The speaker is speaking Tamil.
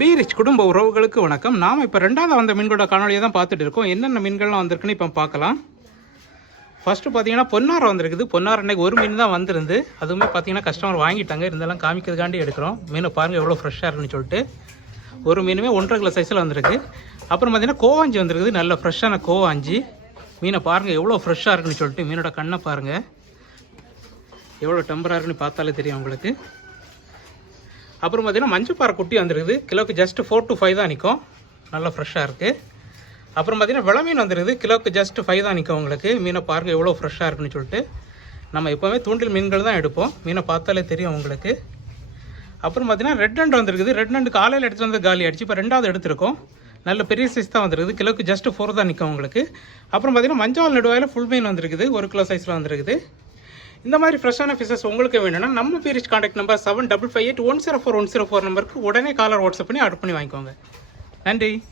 பீரிச் குடும்ப உறவுகளுக்கு வணக்கம். நாம் இப்போ ரெண்டாவது வந்த மீன்களோட காணொலியை தான் பார்த்துட்டு இருக்கோம். என்னென்ன மீன்கள்லாம் வந்திருக்குன்னு இப்போ பார்க்கலாம். ஃபஸ்ட்டு பார்த்தீங்கன்னா பொன்னாரை வந்திருக்குது. பொன்னார் அன்னைக்கு ஒரு மீன் தான் வந்திருந்து அதுவுமே பார்த்தீங்கன்னா கஸ்டமர் வாங்கிட்டாங்க. இருந்தாலும் காமிக்கிறதுக்காண்டி எடுக்கிறோம். மீனை பாருங்கள் எவ்வளோ ஃப்ரெஷ்ஷாக இருக்குன்னு சொல்லிட்டு. ஒரு மீனுமே ஒன்றரை கிலோ சைஸில் வந்திருக்கு. அப்புறம் பார்த்தீங்கன்னா கோவாஞ்சி வந்திருக்குது. நல்ல ஃப்ரெஷ்ஷான கோவாஞ்சி. மீனை பாருங்கள் எவ்வளோ ஃப்ரெஷ்ஷாக இருக்குன்னு சொல்லிட்டு. மீனோட கண்ணை பாருங்கள் எவ்வளோ டெம்பராக இருக்குன்னு பார்த்தாலே தெரியும் உங்களுக்கு. அப்புறம் பார்த்தீங்கன்னா மஞ்சப்பாறை குட்டி வந்துருக்குது. கிலோக்கு ஜஸ்ட் ஃபோர் டு ஃபைவ் தான் நிற்கும் நல்லா ஃப்ரெஷ்ஷாக இருக்குது அப்புறம் பார்த்திங்கன்னா விள மீன் வந்துருக்குது. கிலோக்கு ஜஸ்ட் ஃபைவ் தான் நிற்கும் உங்களுக்கு. மீனை பாருங்கள் எவ்வளோ ஃப்ரெஷ்ஷாக இருக்குன்னு சொல்லிட்டு. நம்ம எப்போவுமே தூண்டில் மீன்கள் தான் எடுப்போம். மீனை பார்த்தாலே தெரியும் உங்களுக்கு. அப்புறம் பார்த்திங்கன்னா ரெட் நண்டு வந்துருக்குது. ரெட் நண்டு காலையில் எடுத்துகிட்டு வந்து காலி அடிச்சு இப்போ ரெண்டாவது எடுத்திருக்கோம். நல்ல பெரிய சைஸ் தான் வந்துருக்குது. கிலோக்கு ஜஸ்ட் ஃபோர் தான் நிற்கும் உங்களுக்கு. அப்புறம் பார்த்திங்கன்னா மஞ்சள் நடுவாயில் ஃபுல் மீன் வந்திருக்குது. ஒரு கிலோ சைஸில் வந்துருக்குது. இந்த மாதிரி ஃப்ரெஷ்ஷான ஃபிஷஸ் உங்களுக்கு வேணும்னா நம்ம Peeris contact number seven double five eight one zero four one zero four நம்பருக்கு உடனே காலர் வாட்ஸ்அப் பண்ணி ஆர்டர் பண்ணி வாங்கிக்கோங்க. நன்றி.